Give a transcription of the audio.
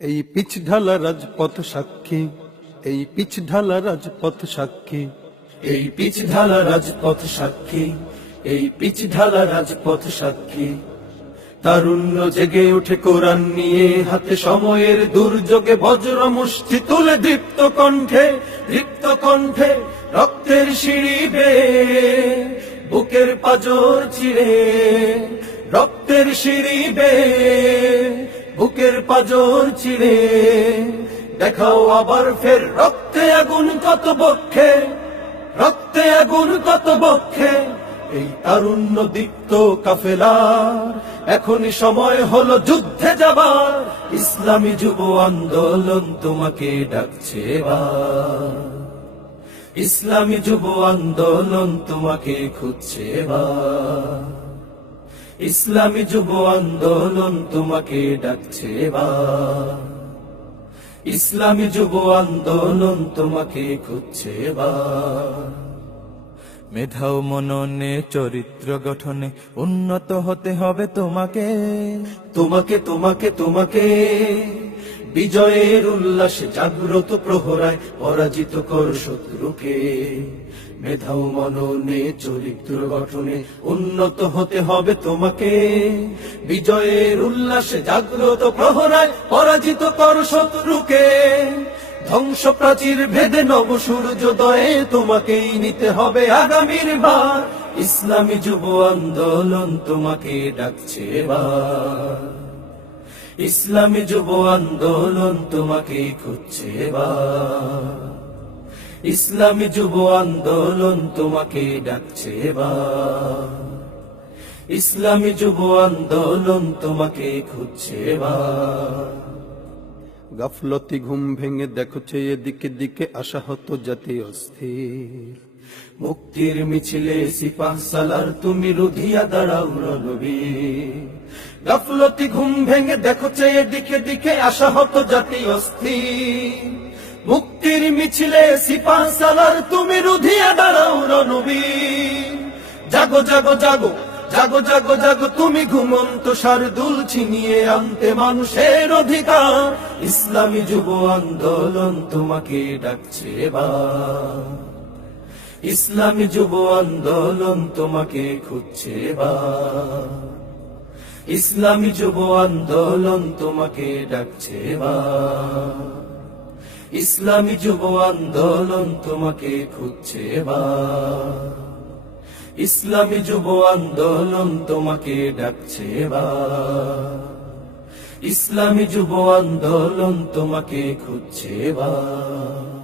এই পিচ ঢালা রাজপথ সাক্ষী, এই পিচ ঢালা রাজপথ সাক্ষী, এই পিচ ঢালা রাজপথ সাক্ষী, এই পিচ ঢালা রাজপথ সাক্ষী। তারুণ্য জেগে উঠে কোরআন নিয়ে হাতে সময়ের দুর্যোগে বজ্র মুষ্টি তুলে দীপ্ত কণ্ঠে দীপ্ত কণ্ঠে রক্তের সিঁড়ি বেয়ে, বুকের পাজর চিড়ে রক্তের সিঁড়ি বেয়ে। বুকের পাজর চিড়ে দেখাও আবার ফের, রক্তে আগুন কত বক্ষে? রক্তে আগুন কত বক্ষে? এই তারুণ্য দীপ্ত কাফেলার, এখনই সময় হলো যুদ্ধে যাবার। ইসলামী যুব আন্দোলন তোমাকে ডাকছে ইসলামী যুব আন্দোলন তোমাকে খুঁজছে এবার। ইসলামী যুব আন্দোলন তোমাকে ডাকছে বা। ইসলামী যুব আন্দোলন তোমাকে খুঁজছে বা। মেধাও মননে চরিত্র গঠনে উন্নত হতে হবে তোমাকে। তোমাকে তোমাকে তোমাকে। বিজয়ের উল্লাসে জাগ্রত প্রহরায় পরাজিত কর শত্রুকে। মেধাও মননে, চরিত্র গঠনে উন্নত হতে হবে তোমাকে। বিজয়ের উল্লাসে জাগ্রত প্রহরায় পরাজিত কর শত্রুকে। ধ্বংস প্রাচীর ভেদে নব সূর্যোদয়ে তোমাকেই নিতে হবে আগামীর বার। ইসলামী যুব আন্দোলন তোমাকে ডাকছে এবার। ইসলামী যুব আন্দোলন তোমাকে খুঁজছে ইসলামী যুব আন্দোলন তোমাকে ডাকছে ইসলামী যুব আন্দোলন তোমাকে খুঁজছে গাফলতি ঘুম ভেঙে দেখো এদিকে দিকে আশা হতো জাতি অস্থির। মুক্তির মিছিলে সিপাহ সালার তুমি রুধিয়া দাঁড়াও রনবী গাফলতি ঘুম ভেঙে দেখো চেয়ে দিকে দিকে আশা হতো জাতি অস্থির মুক্তির মিছিলে সিপাহ সালার তুমি রুধিয়া দাঁড়াও রনবী জাগো জাগো জাগো জাগো জাগো জাগো, তুমি ঘুমন্ত শারদুল ছিনিয়ে আনতে মানুষের অধিকার। ইসলামী যুব আন্দোলন তোমাকে ডাকছে এবার। ইসলামী যুব আন্দোলন তোমাকে খুঁজছে এবার। ইসলামী যুব আন্দোলন তোমাকে ডাকছে এবার ইসলামী যুব আন্দোলন তোমাকে খুঁজছে বা। ইসলামী যুব আন্দোলন তোমাকে ডাকছে বা। ইসলামী যুব আন্দোলন তোমাকে খুঁজছে এবার